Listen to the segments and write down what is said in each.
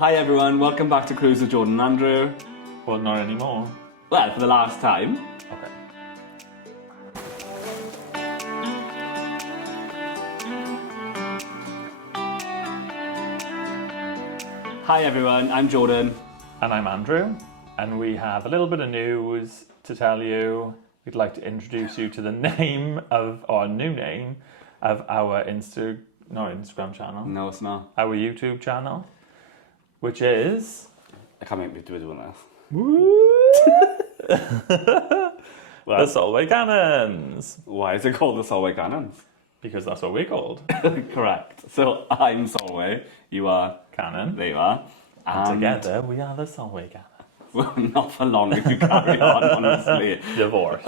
Hi everyone, welcome back to Cruise with Jordan and Andrew. Well, not anymore. Well, for the last time. Okay. Hi everyone, I'm Jordan. And I'm Andrew, and we have a little bit of news to tell you. We'd like to introduce you to the name of our new name of our Instagram channel. No, it's not. Our YouTube channel, which is I can't make me do this. the Salway Cannans, Why is it called the Salway Cannans? because that's what we're called. Correct. So I'm Salway, you are Cannon. There you are. And together we are the Salway Cannans. Well, not for long if you carry on, honestly. Divorce.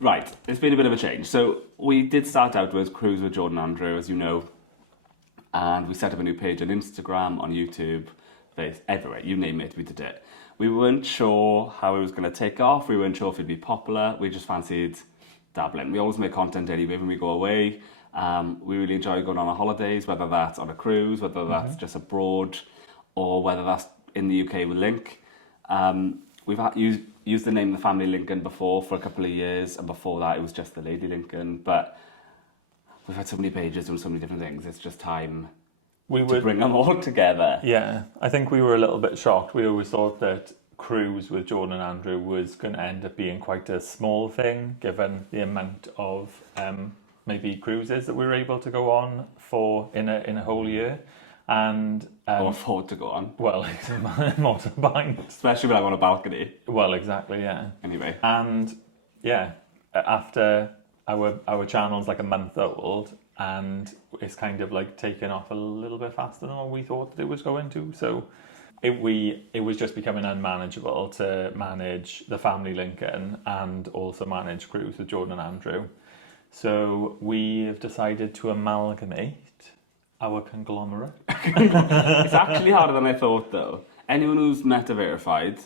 Right, it's been a bit of a change. So we did start out with Cruise with Jordan and Andrew, as you know. And we set up a new page on Instagram, on YouTube, everywhere, you name it, we did it. We weren't sure how it was going to take off. We weren't sure if it'd be popular. We just fancied dabbling. We always make content anyway when we go away. We really enjoy going on our holidays, whether that's on a cruise, whether that's just abroad, or whether that's in the UK with Link. We've used the name the family Lincoln before for a couple of years, and before that it was just the Lady Lincoln. But we've had so many pages doing so many different things. It's just time to bring them all together. Yeah, I think we were a little bit shocked. We always thought that Cruise with Jordan and Andrew was going to end up being quite a small thing, given the amount of maybe cruises that we were able to go on for in a whole year. And or afford to go on. Well, motorbike. Especially when I'm on a balcony. Well, exactly, yeah. Anyway. And yeah, after our channel's like a month old, and it's kind of like taken off a little bit faster than what we thought that it was going to. So it was just becoming unmanageable to manage the family Lincoln and also manage Cruise with Jordan and Andrew. So we've decided to amalgamate our conglomerate. It's actually harder than I thought, though. Anyone who's Meta verified.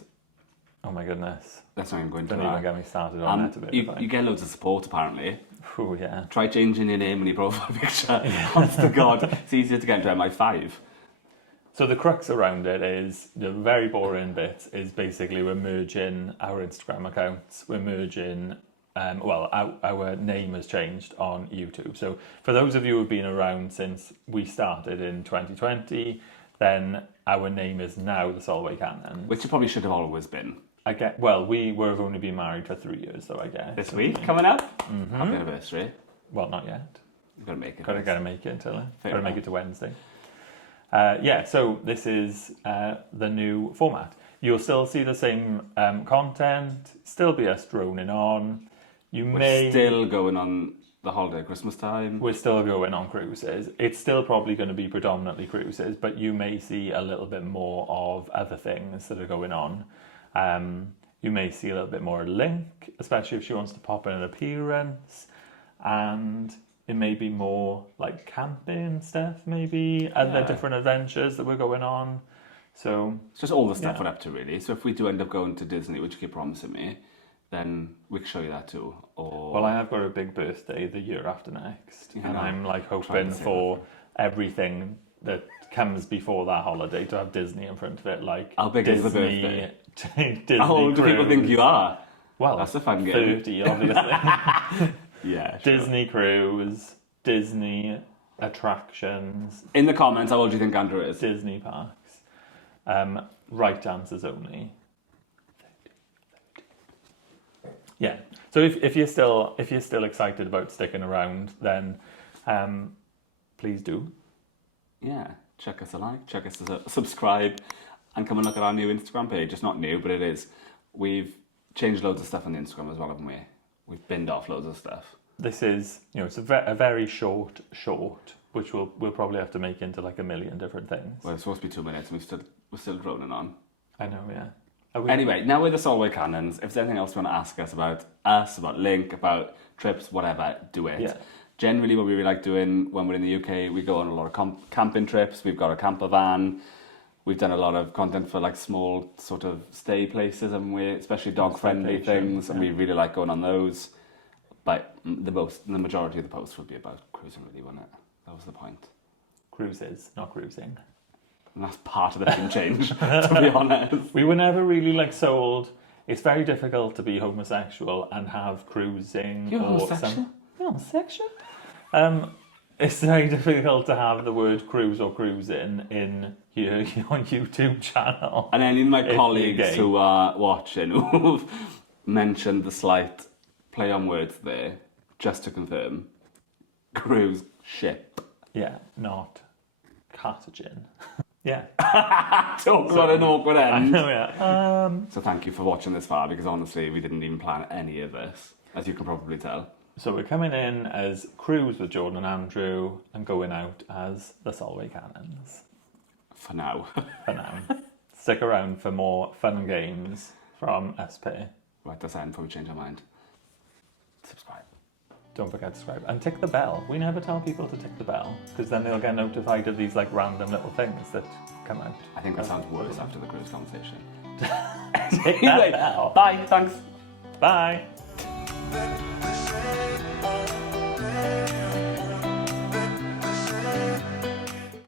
Oh my goodness! That's not even going to. Don't even get me started on Meta verified. You get loads of support apparently. Oh yeah. Try changing your name and your profile picture. Honest to God, it's easier to get into MI5. So the crux around it is, the very boring bit is basically we're merging our Instagram accounts. We're merging. Our name has changed on YouTube. So for those of you who've been around since we started in 2020, then our name is now the Salway Cannans. Which it probably should have always been. We have only been married for 3 years, though, I guess. This week, coming up? Happy anniversary. Well, not yet. You've got to make it. Gotta make it until gotta make it to Wednesday. So this is the new format. You'll still see the same content, still be us droning on. We're still going on the holiday Christmas time. We're still going on cruises. It's still probably going to be predominantly cruises, but you may see a little bit more of other things that are going on. You may see a little bit more Link, especially if she wants to pop in an appearance. And it may be more like camping stuff, maybe, other different adventures that we're going on. So it's just all the stuff we're up to, really. So if we do end up going to Disney, which you keep promising me, then we can show you that too. Well, I have got a big birthday the year after next, and I'm like hoping for everything that comes before that holiday to have Disney in front of it, like how big Disney, is the birthday? Disney How old do people think you are? Well, that's a fun game. 30, obviously. Yeah, sure. Disney Cruise, Disney attractions. In the comments, how old do you think Andrew is? Disney parks. Right answers only. Yeah. So if you're still excited about sticking around, then please do. Yeah. Check us a like, check us a subscribe, and come and look at our new Instagram page. It's not new, but it is. We've changed loads of stuff on the Instagram as well, haven't we? We've binned off loads of stuff. This is, it's a very short, which we'll probably have to make into like a million different things. Well, it's supposed to be 2 minutes, and we're still droning on. I know, yeah. Anyway, now we're the Salway Cannans. If there's anything else you want to ask us, about Link, about trips, whatever, do it. Yeah. Generally, what we really like doing when we're in the UK, we go on a lot of camping trips. We've got a campervan. We've done a lot of content for like small sort of stay places, and especially dog-friendly things, and we really like going on those. But the majority of the posts would be about cruising, really, wouldn't it? That was the point. Cruises, not cruising. And that's part of the theme change, to be honest. We were never really like sold. It's very difficult to be homosexual and have cruising. You're or homosexual? You're homosexual? It's very difficult to have the word cruise or cruising in your YouTube channel. And any of my If colleagues you're gay. who are watching who've mentioned the slight play on words there, just to confirm, cruise ship. Yeah, not Cartagena. Yeah. Talk about an awkward I end. know, yeah. So thank you for watching this far, because honestly, we didn't even plan any of this, as you can probably tell. So we're coming in as Cruise with Jordan and Andrew and going out as the Salway Cannans For now. for now. Stick around for more fun and games from SP. Right, that's end before we change our mind. Subscribe. Don't forget to subscribe and tick the bell. We never tell people to tick the bell because then they'll get notified of these like random little things that come out. I think that sounds worse after the cruise conversation. Tick that Anyway, bell. bye, thanks. Bye.